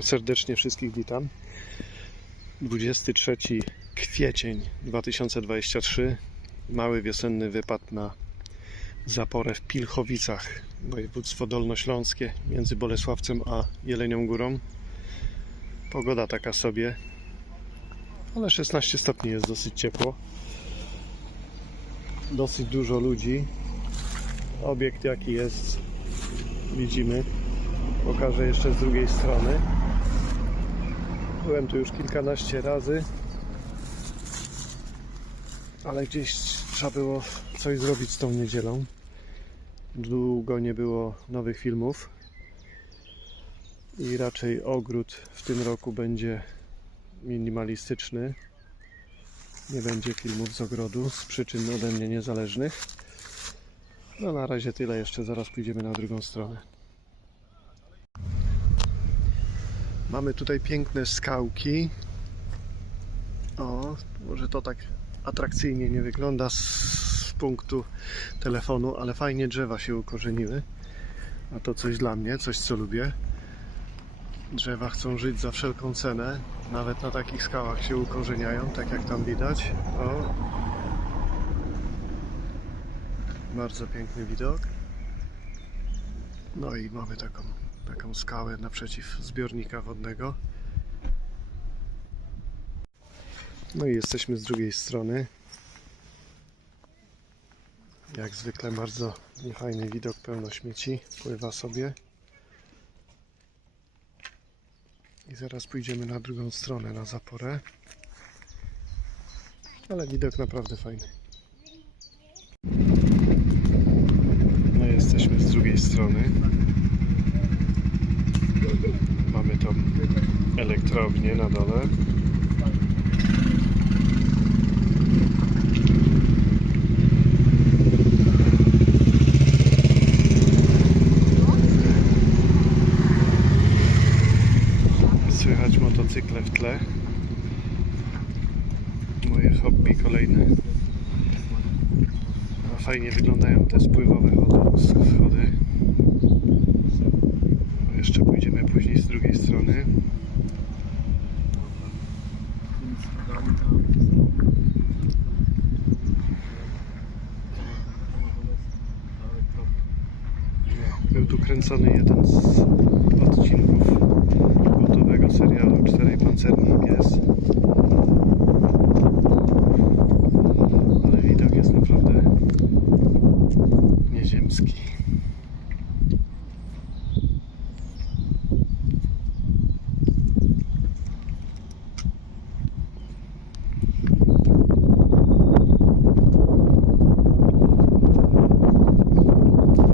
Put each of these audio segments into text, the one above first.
Serdecznie wszystkich witam. 23 kwiecień 2023. Mały wiosenny wypad na zaporę w Pilchowicach, województwo dolnośląskie, między Bolesławcem a Jelenią Górą. Pogoda taka sobie, ale 16 stopni jest dosyć ciepło. Dosyć dużo ludzi. Obiekt jaki jest, widzimy. Pokażę jeszcze z drugiej strony. Byłem tu już kilkanaście razy, ale gdzieś trzeba było coś zrobić z tą niedzielą. Długo nie było nowych filmów i raczej ogród w tym roku będzie minimalistyczny. Nie będzie filmów z ogrodu z przyczyn ode mnie niezależnych. No na razie tyle, jeszcze zaraz pójdziemy na drugą stronę. Mamy tutaj piękne skałki. O, może to tak atrakcyjnie nie wygląda z, punktu telefonu, ale fajnie drzewa się ukorzeniły. A to coś dla mnie, coś co lubię. Drzewa chcą żyć za wszelką cenę. Nawet na takich skałach się ukorzeniają, tak jak tam widać. O. Bardzo piękny widok. No i mamy taką, taką skałę naprzeciw zbiornika wodnego. No i jesteśmy z drugiej strony. Jak zwykle bardzo niefajny widok, pełno śmieci pływa sobie. I zaraz pójdziemy na drugą stronę, na zaporę. Ale widok naprawdę fajny. No jesteśmy z drugiej strony. Mamy tą elektrownię na dole. Słychać motocykle w tle. Moje hobby kolejne. Fajnie wyglądają te spływowe chody. schody. Jeszcze pójdziemy później z drugiej strony. Był tu kręcony jeden z odcinków kultowego serialu Czterej Pancerni Pies. Ale widok jest naprawdę nieziemski.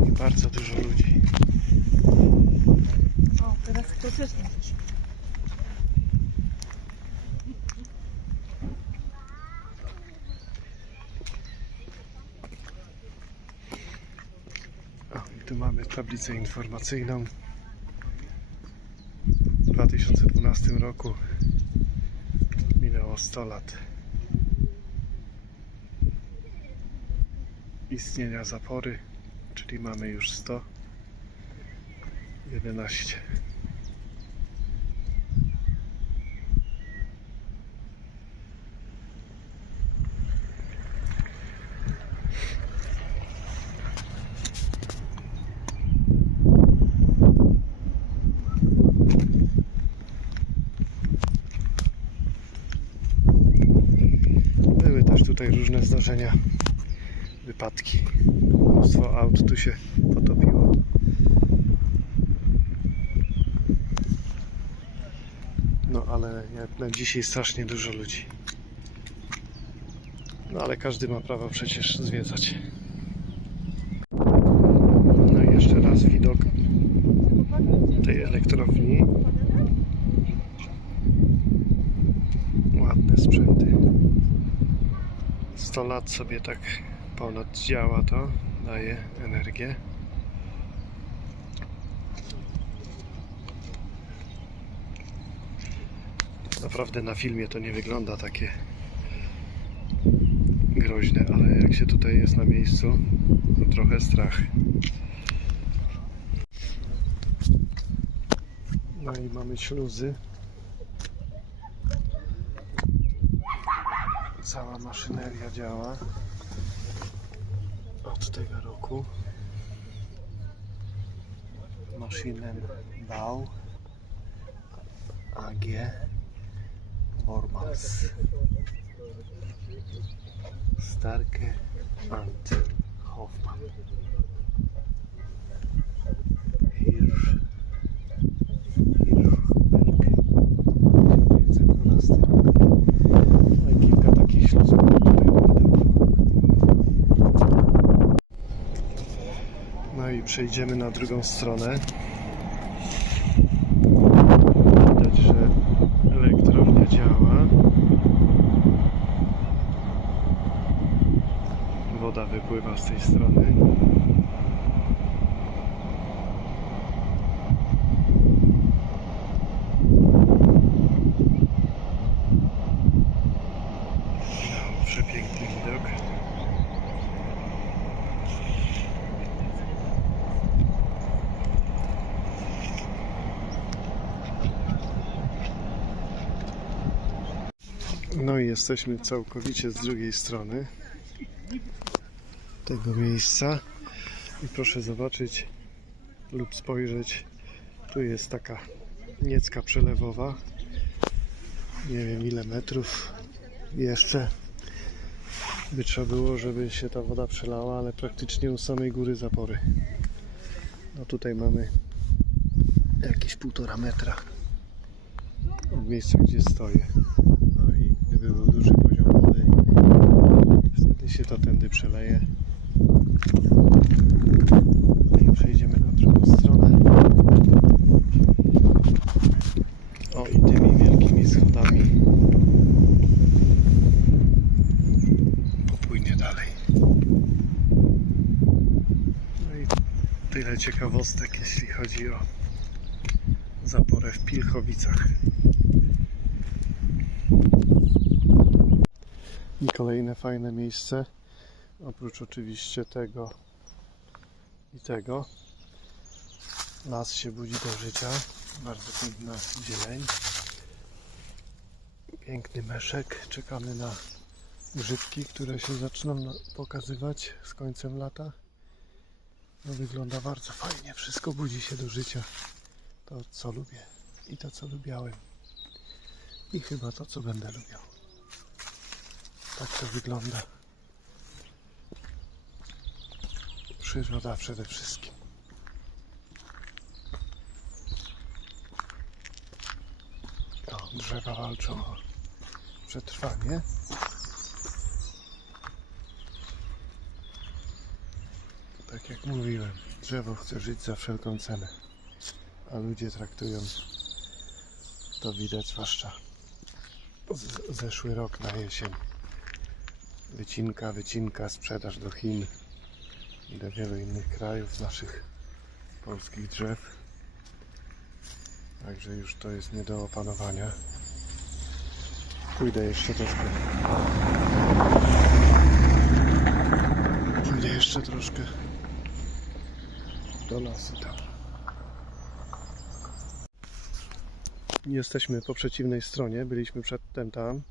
I bardzo dużo ludzi. O, teraz to też możesz. O, i tu mamy tablicę informacyjną. W 2012 roku minęło 100 lat istnienia zapory, czyli mamy już 111. Były też tutaj różne zdarzenia, wypadki. Mnóstwo aut tu się potopiło. No ale jak na dzisiaj strasznie dużo ludzi. No ale każdy ma prawo przecież zwiedzać. No i jeszcze raz widok tej elektrowni. Ładne sprzęty. 100 lat sobie tak ponad działa to, daje energię. Naprawdę na filmie to nie wygląda takie groźne, ale jak się tutaj jest na miejscu, to trochę strach. No i mamy śluzy. Cała maszyneria działa. Od tego roku. Maschinenbau AG Wormals Starke and Hoffman Hirsch Hirschberg 1912 rok No i kilka takich śluzów tutaj na widoku. No i przejdziemy na drugą stronę. Widać, że elektrownia działa. Woda wypływa z tej strony. No, przepiękny widok. No i jesteśmy całkowicie z drugiej strony tego miejsca. I proszę zobaczyć lub spojrzeć. Tu jest taka niecka przelewowa. Nie wiem ile metrów jeszcze by trzeba było, żeby się ta woda przelała, ale praktycznie u samej góry zapory. No tutaj mamy jakieś półtora metra od miejsca, gdzie stoję. No i gdyby był duży poziom wody, wtedy się to tędy przeleje. I przejdziemy na drugą stronę. O, i tymi wielkimi schodami popłynie dalej. No i tyle ciekawostek, jeśli chodzi o zaporę w Pilchowicach. I kolejne fajne miejsce, oprócz oczywiście tego i tego. Las się budzi do życia, bardzo piękna zieleń. Piękny meszek, czekamy na grzybki, które się zaczną pokazywać z końcem lata. No, wygląda bardzo fajnie, wszystko budzi się do życia. To co lubię i to co lubiałem. I chyba to co będę lubiał. Tak to wygląda. Przyroda przede wszystkim. Drzewa walczą o przetrwanie. Tak jak mówiłem, drzewo chce żyć za wszelką cenę, a ludzie traktują to widać zwłaszcza zeszły rok na jesień. Wycinka, wycinka, sprzedaż do Chin i do wielu innych krajów naszych polskich drzew. Także już to jest nie do opanowania. Pójdę jeszcze troszkę. Pójdę jeszcze troszkę do lasu tam. Jesteśmy po przeciwnej stronie, byliśmy przedtem tam.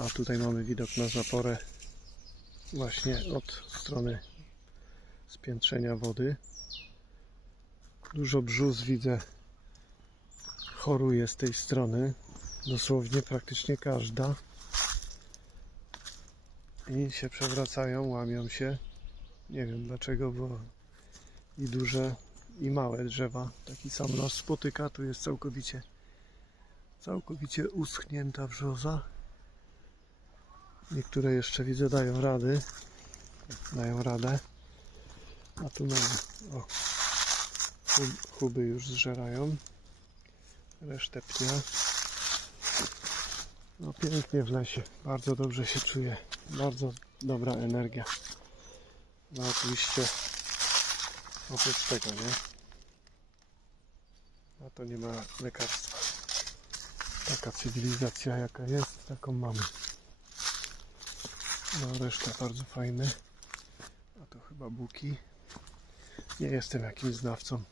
A tutaj mamy widok na zaporę właśnie od strony spiętrzenia wody. Dużo brzus widzę choruje z tej strony. Dosłownie praktycznie każda. I się przewracają, łamią się. Nie wiem dlaczego, bo i duże i małe drzewa taki sam los spotyka. Tu jest całkowicie całkowicie uschnięta brzoza. Niektóre jeszcze widzę dają rady. Dają radę. A tu mamy. O, chub- chuby już zżerają. Resztę pnia. No pięknie w lesie. Bardzo dobrze się czuję. Bardzo dobra energia. No oczywiście oprócz tego, nie? A to nie ma lekarstwa. Taka cywilizacja jaka jest, taką mamy. No reszta bardzo fajne. A to chyba buki. Nie jestem jakimś znawcą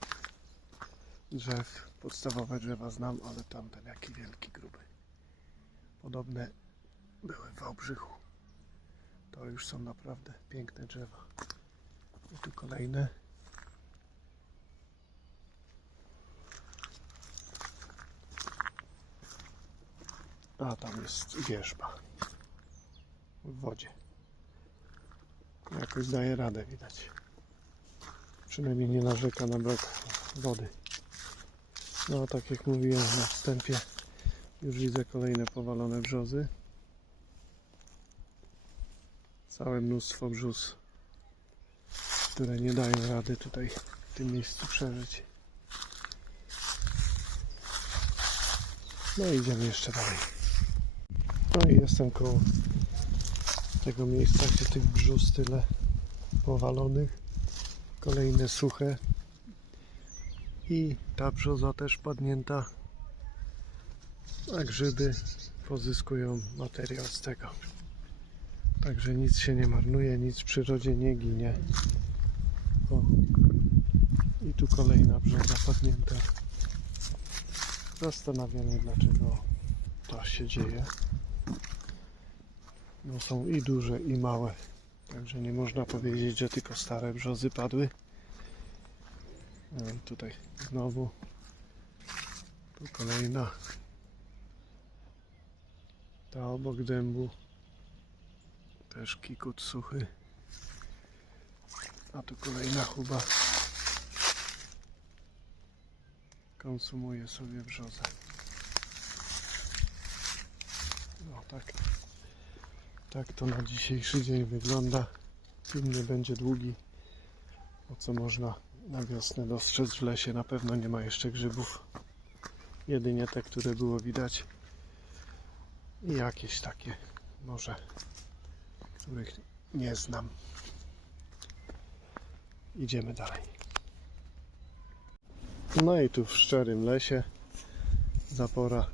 drzew. Podstawowe drzewa znam, ale tamten jaki wielki, gruby. Podobne były w Wałbrzychu. To już są naprawdę piękne drzewa. I tu kolejne. A tam jest wierzba w wodzie. Jakoś daje radę widać. Przynajmniej nie narzeka na brak wody. No tak jak mówiłem na wstępie, już widzę kolejne powalone brzozy. Całe mnóstwo brzus, które nie dają rady tutaj w tym miejscu przeżyć. No i idziemy jeszcze dalej. No i jestem koło tego miejsca, gdzie tych brzus tyle powalonych. Kolejne suche. I ta brzoza też padnięta. A grzyby pozyskują materiał z tego. Także nic się nie marnuje, nic w przyrodzie nie ginie. O. I tu kolejna brzoza padnięta. Zastanawiam się dlaczego to się dzieje. No są i duże i małe. Także nie można powiedzieć, że tylko stare brzozy padły. No i tutaj znowu. Tu kolejna. Ta obok dębu. Też kikut suchy. A tu kolejna chuba. Konsumuje sobie brzozę. No tak. Tak to na dzisiejszy dzień wygląda. Film nie będzie długi. O co można na wiosnę dostrzec w lesie. Na pewno nie ma jeszcze grzybów. Jedynie te, które było widać. I jakieś takie może, których nie znam. Idziemy dalej. No i tu w szczerym lesie zapora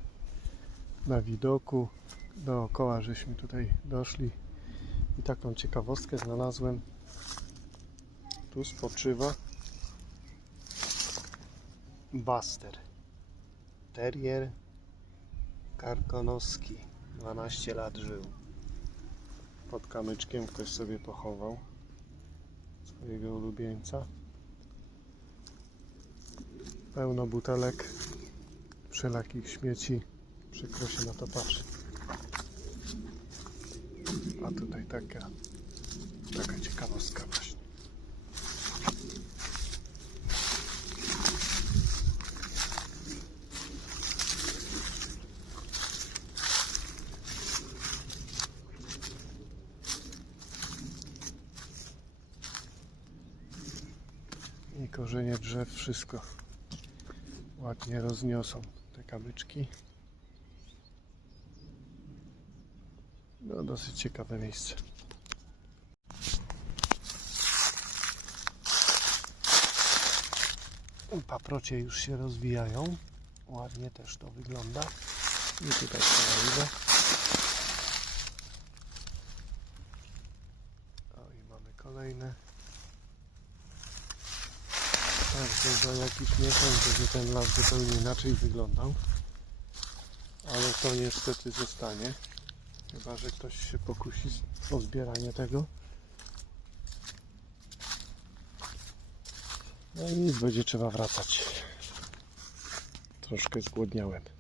na widoku dookoła żeśmy tutaj doszli i taką ciekawostkę znalazłem. Tu spoczywa Buster Terrier Karkonoski. 12 lat żył. Pod kamyczkiem ktoś sobie pochował swojego ulubieńca. Pełno butelek wszelakich śmieci. Przykro się na to patrzy a tutaj taka, taka ciekawostka właśnie. I korzenie drzew wszystko ładnie rozniosą te kamyczki. No, dosyć ciekawe miejsce. Paprocie już się rozwijają. Ładnie też to wygląda. I tutaj kolejne. O i mamy kolejne. Także za jakiś miesiąc będzie ten las zupełnie inaczej wyglądał. Ale to niestety zostanie. Chyba, że ktoś się pokusi o zbieranie tego. No i nic, będzie trzeba wracać. Troszkę zgłodniałem.